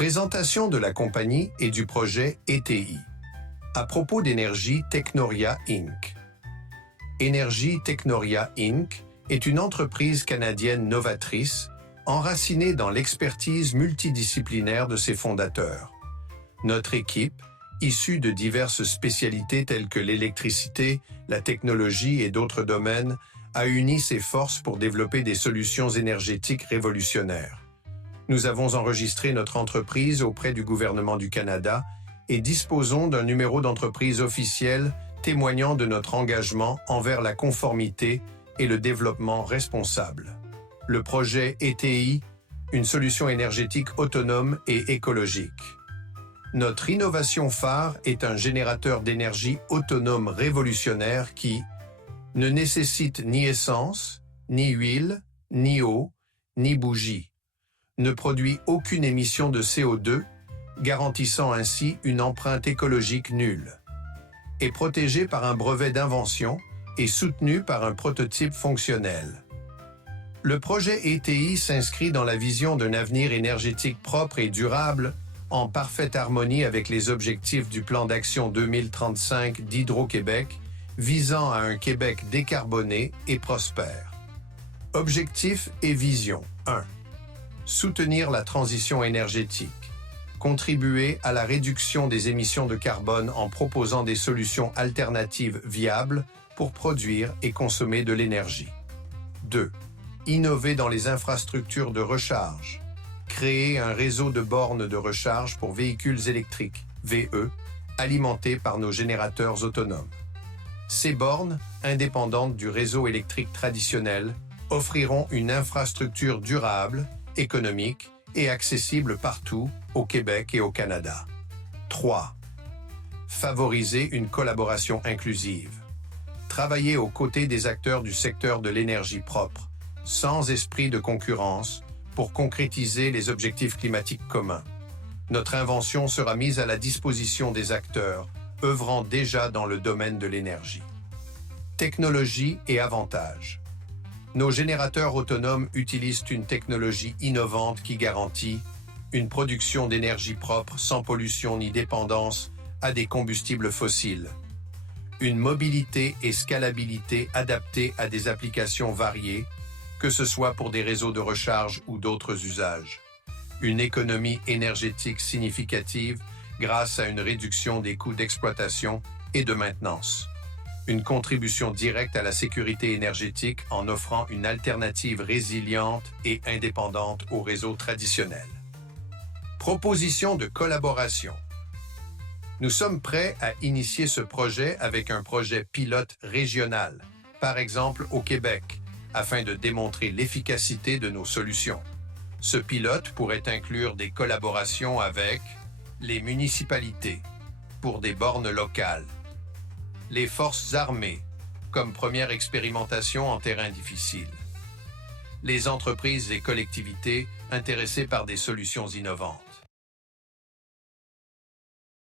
Présentation de la compagnie et du projet ETI. À propos d'Énergie Technoria Inc. Énergie Technoria Inc. est une entreprise canadienne novatrice, enracinée dans l'expertise multidisciplinaire de ses fondateurs. Notre équipe, issue de diverses spécialités telles que l'électricité, la technologie et d'autres domaines, a uni ses forces pour développer des solutions énergétiques révolutionnaires. Nous avons enregistré notre entreprise auprès du gouvernement du Canada et disposons d'un numéro d'entreprise officiel témoignant de notre engagement envers la conformité et le développement responsable. Le projet ETI, une solution énergétique autonome et écologique. Notre innovation phare est un générateur d'énergie autonome révolutionnaire qui ne nécessite ni essence, ni huile, ni eau, ni bougie. Ne produit aucune émission de CO2, garantissant ainsi une empreinte écologique nulle. Est protégé par un brevet d'invention et soutenu par un prototype fonctionnel. Le projet ETI s'inscrit dans la vision d'un avenir énergétique propre et durable, en parfaite harmonie avec les objectifs du plan d'action 2035 d'Hydro-Québec, visant à un Québec décarboné et prospère. Objectifs et vision 1. Soutenir la transition énergétique. Contribuer à la réduction des émissions de carbone en proposant des solutions alternatives viables pour produire et consommer de l'énergie. 2. Innover dans les infrastructures de recharge. Créer un réseau de bornes de recharge pour véhicules électriques, VE, alimentés par nos générateurs autonomes. Ces bornes, indépendantes du réseau électrique traditionnel, offriront une infrastructure durable, économique et accessible partout au Québec et au Canada. 3. Favoriser une collaboration inclusive. Travailler aux côtés des acteurs du secteur de l'énergie propre, sans esprit de concurrence, pour concrétiser les objectifs climatiques communs. Notre invention sera mise à la disposition des acteurs œuvrant déjà dans le domaine de l'énergie. Technologie et avantages. Nos générateurs autonomes utilisent une technologie innovante qui garantit une production d'énergie propre sans pollution ni dépendance à des combustibles fossiles, une mobilité et scalabilité adaptées à des applications variées, que ce soit pour des réseaux de recharge ou d'autres usages, une économie énergétique significative grâce à une réduction des coûts d'exploitation et de maintenance, une contribution directe à la sécurité énergétique en offrant une alternative résiliente et indépendante aux réseaux traditionnels. Proposition de collaboration. Nous sommes prêts à initier ce projet avec un projet pilote régional, par exemple au Québec, afin de démontrer l'efficacité de nos solutions. Ce pilote pourrait inclure des collaborations avec les municipalités, pour des bornes locales, les forces armées, comme première expérimentation en terrain difficile, les entreprises et collectivités intéressées par des solutions innovantes.